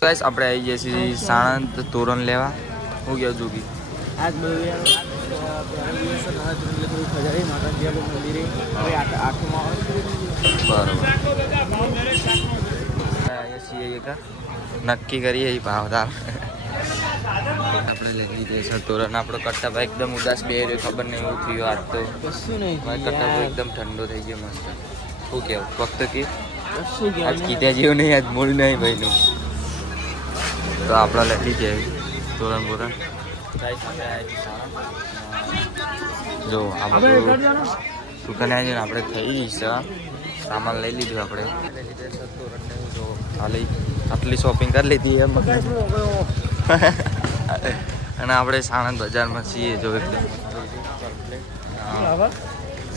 Guys આપણે આવી ગયા છીએ સાણંદ તોરણ લેવા. હું ગયો જોગી. આજ બરોબર. છીએ નક્કી કરીએ એ ભાવતા આપણે લઈ લીધે છે તોરણ. આપણો કટ્ટાભાઈ એકદમ ઉદાસ બે રહ્યો ખબર નહીં એવું થયું આજ તો. કશું નહીં કટ્ટાભાઈ એકદમ ઠંડો થઈ ગયો મસ્ત. શું કેવું ફક્ત કે આજ કીધા જેવું નહીં આજ મૂળ નહીં ભાઈનું. તો આપણા લખી છે તોરણ બોરણ. જો આ બધું દુકાને આવીને આપણે થઈ ગઈ છે. સામાન લઈ લીધું આપણે. ખાલી આટલી શોપિંગ કરી લીધી એમ. અને આપણે સાણંદ બજારમાં છીએ જો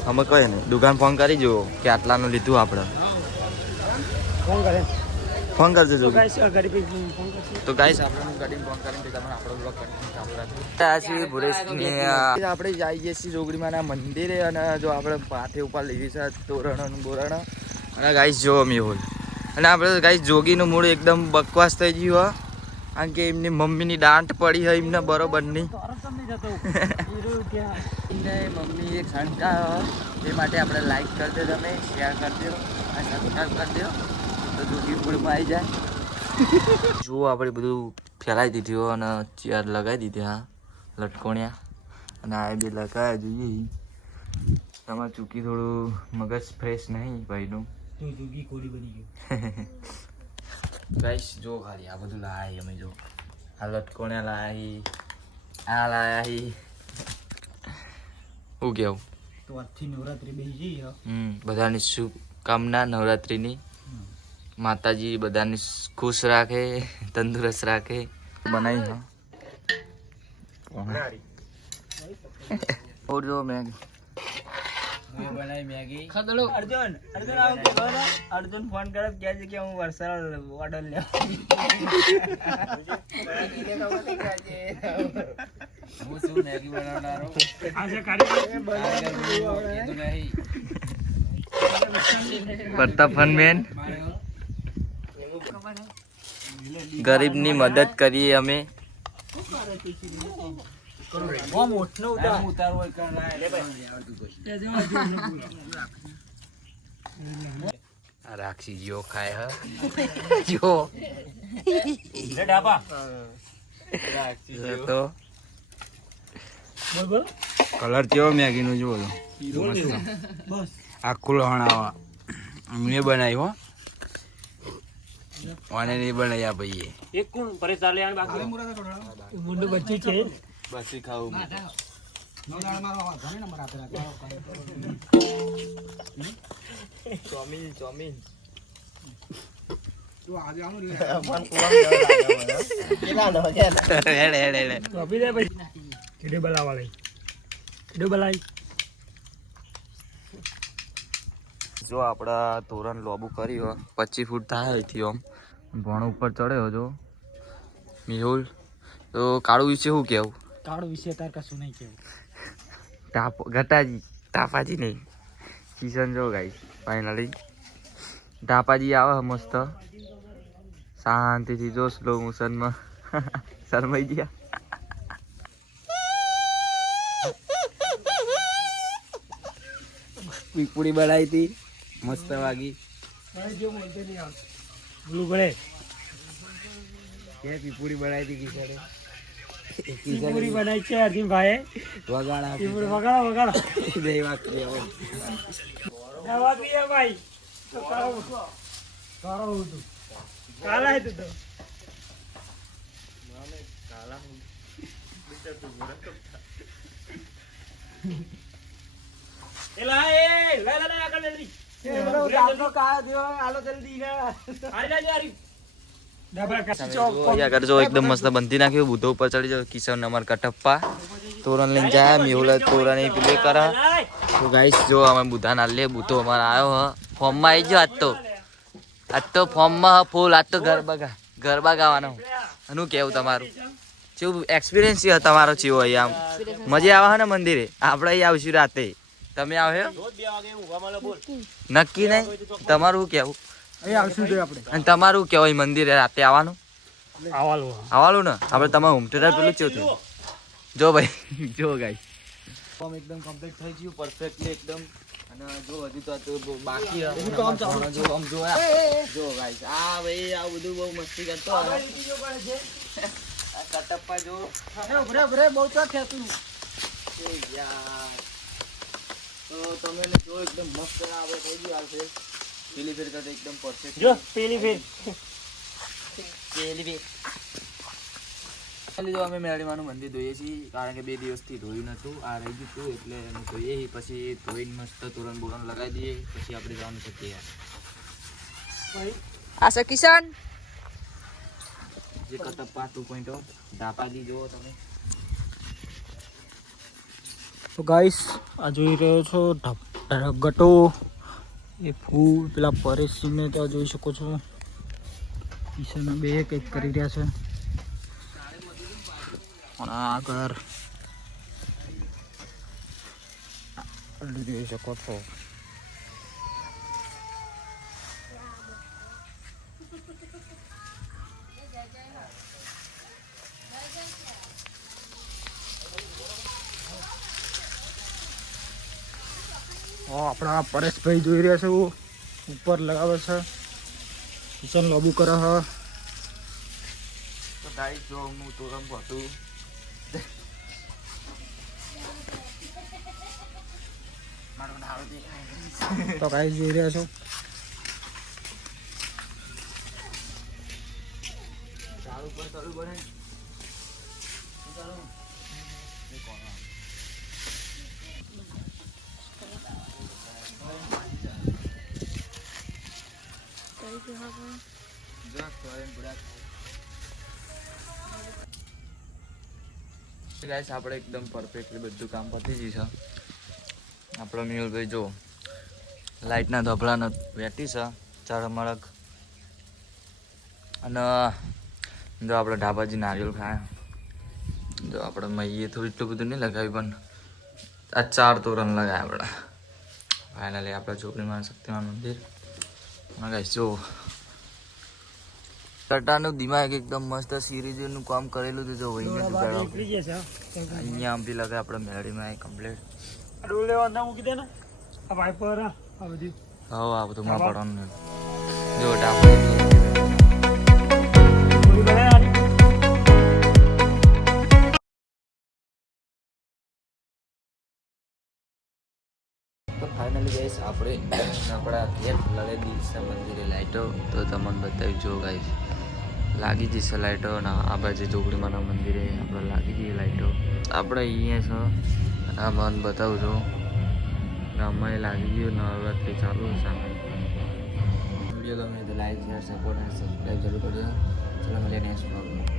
અમે કહીએ ને દુકાન ફોન કરી જુઓ કે આટલાનું લીધું આપણે. ફોન કરે. ફોન કરજો જો ગાઈસ ગરીબી ફોન કરશે તો ગાઈસ આપણે ગાડી ફોન કરીને તમને આપણો બ્લોગ કન્ટિન્યુ ચાલુ રાખીએ આ છે ભુરેશની આપણે જઈએ છીએ જોગડીમાના મંદિરે અને જો આપણે પાથે ઉપર લીધી છે તોરણ અને બોરણ. અને ગાઈસ જો અમે હોય અને આપણે ગાઈસ જોગીનું મૂળ એકદમ બકવાસ થઈ ગયું હોય કારણ કે એમની મમ્મીની દાંત પડી હોય એમને બરોબરની નહીં. મમ્મી એક શંકા એ માટે આપણે લાઈક કરી દો તમે શેર કરી દો અને સબસ્ક્રાઈબ કરી દો આવી જાય. જુઓ આપણે બધું ફેલાવી દીધું અને ચેર લગાવી દીધી લટકોણ્યા. અને આ બી લગાવ્યા જોઈએ તમારે ચૂકી થોડું મગજ ફ્રેશ નહીં ભાઈનું? બની ગયો. ગાઈસ જો ખાલી આ બધું લાયા અમે જો. આ લટકોણ્યા લાયા આ લાયા હી શું કેવું? તો આજથી નવરાત્રી બેસી જઈ હો. બધાની શુભકામના નવરાત્રિની. માતાજી બધાને ખુશ રાખે તંદુરસ્ત રાખે. બનાવી હા. ઓર જો મેં ખદડો અર્જુન અર્જુન આવું કે બોલો અર્જુન ફોન કરે કહે છે કે હું વરસાદ ઓર્ડર લે પ્રતાપ ફનમેન ગરીબની મદદ કરીએ અમે. રાખી જો ખાય હ. જો. તો. કલર કેવો મેગી નો જુઓ તો. આખું હણાવા મેં બનાવી હો નહીં ભાઈએ. એક કોણ? પરેશ ચાલે આને બાકી? મુંડું બચ્ચી છે. બસી ખાવું. Chow mein chow mein. Head head head. Copy દે પછી કીડે બલાવા લઈ. કીડે બલાઈ જો આપણા તોરણ લોબુ કર્યું પચીસ ફૂટ થાય અહીંથી આમ ભણ ઉપર ચડ્યો જો. મેહુલ તો કાળું વિશે શું કેવું? કાળ વિશે તાર કશું નહીં કેવું. ટાપ ઘટાજી ટાપાજી નહીં. કિશન જો ગાઈ ફાઇનલી ટાપાજી આવે મસ્ત. શાંતિથી જો સ્લો મોશનમાં શરમાઈ ગયા. પીપુડી બનાવી હતી. મસ્ત વાગી. બોલું પડે કે પીપુડી બનાવી હતી કિશોરે? પૂરી બનાવી છે અર્જુન ભાઈ વગાડા વગાડો વગાડો. બે દવા પીએ ભાઈ. તો કરો કરો હું તું કાલા તું તો. એલા એ લે લે લે આગળ જલ્દી અહીંયા કરજો એકદમ મસ્ત બંધી નાખ્યું બુધો ઉપર ચડી જાવ કિશન અમાર કટપ્પા. તોરણ લઈને જાય મેહુલ તોરણ એ પેલું કરા. તો ગાઈસ જો અમે બુધા ના લે બુધો અમારે આવ્યો હ. ફોર્મમાં આવી ગયો આજ તો. આજ તો ફોર્મમાં ફૂલ. આજ તો ગરબા ગરબા ગાવાનો. એનું કેવું તમારું? જેવું એક્સપિરિયન્સ તમારો ચેવો અહીંયા? આમ મજા આવે છે ને મંદિરે? આપણે અહીં આવશું રાતે. તમે આવ્યો નક્કી નહીં? તમારું કેવું અને તમારું કેવાય મંદિરે રાતે આવવાનું? આવવાનું ને? આપણે તમારું હોમ થિયેટર પેલું ચેવું થયું જો ભાઈ જો ગાઈ ફોર્મ એકદમ કમ્પ્લીટ થઈ ગયું પરફેક્ટલી એકદમ. અને જો હજી તો આ બાકી છે. કામ ચાલુ જો આમ. જો જો ગાઈસ આ ભાઈ આ બધું બહુ મસ્તી કરતો આ કટપ્પા જો. બરે બરે બહુ તો ખેતું યાર. તો તમે જો એકદમ મસ્ત આવે થઈ ગયું આવશે પેલી ફેર કરતા એકદમ પરફેક્ટ જો પેલી ફેર. પેલી ફેર. અમે મેળીમાનું મંદિર ધોઈએ છીએ કારણ કે બે દિવસથી ધોયું નતું આ રહી ગયું હતું એટલે એનું ધોઈએ પછી ધોઈને મસ્ત તોરણ બોરણ લગાવી દઈએ પછી આપણે જવાનું છે ત્યાં. આશા કિશન. જે કટપ્પા ટુ પોઈન્ટ ધાપાજી જુઓ તમે. તો ગાઈસ આ જોઈ રહ્યો છો ગટો એ ફૂલ, પેલા પરેશસિંહને ત્યાં જોઈ શકો છો. ઈશાના બે કંઈક કરી રહ્યા છે. પણ આગળ જોઈ શકો છો. આપણા પરેશભાઈ જોઈ રહ્યા છે ઉપર લગાવે છે. કિચન લોબુ કરે છે. તો ગાઈ જો હું તોરણ હતું તો કાંઈ જોઈ રહ્યા છો. ચાલુ પર ચાલુ બને. ચાલુ ગાઈસ આપણે એકદમ પરફેક્ટલી બધું કામ પતી ગયું છે. આપણો મેહુલભાઈ જો લાઇટના ધબલાનો વેટી છે, ચાર મળક અને જો આપણે ઢાબાજી નારિયેળ ખાય. જો આપણે મહીએ થોડું એટલું બધું નહીં લગાવ્યું, પણ આ ચાર તોરણ લગાવ્યા આપણે. ફાઇનલી આપણે ચોકડીમાં શક્તિમાન મંદિર. ગાઈસ જો. ટટાનું દિમાગ એકદમ મસ્ત સિરીઝનું કામ કરેલું હતું જો વહીને જુગાડવા અહીંયા આમથી લગાવે આપણે મેળીમાં કમ્પ્લીટ ડોલે વાંધા મૂકી દે ને. આ વાઇપર આ બધી. હા આ બધું માં પડવાનું આપણે આપણા ઘેર લગાવી છે મંદિરે લાઈટો, તો તમને બતાવી, જો ગાઈશ લાગી જશે લાઈટો અને આ બાજુ ચોકડીમાંના મંદિરે આપણે લાગી જઈએ લાઈટો. આપણે અહીંયા છે આ મન બતાવું છું. ગામમાં લાગી ગયું નવરાત્રી ચાલુ સામે. વીડિયો ગમે તો લાઈક શેર સપોર્ટ અને સબસ્ક્રાઈબ જરૂર કરજો. ચલો મળીએ નેક્સ્ટ બ્લોગમાં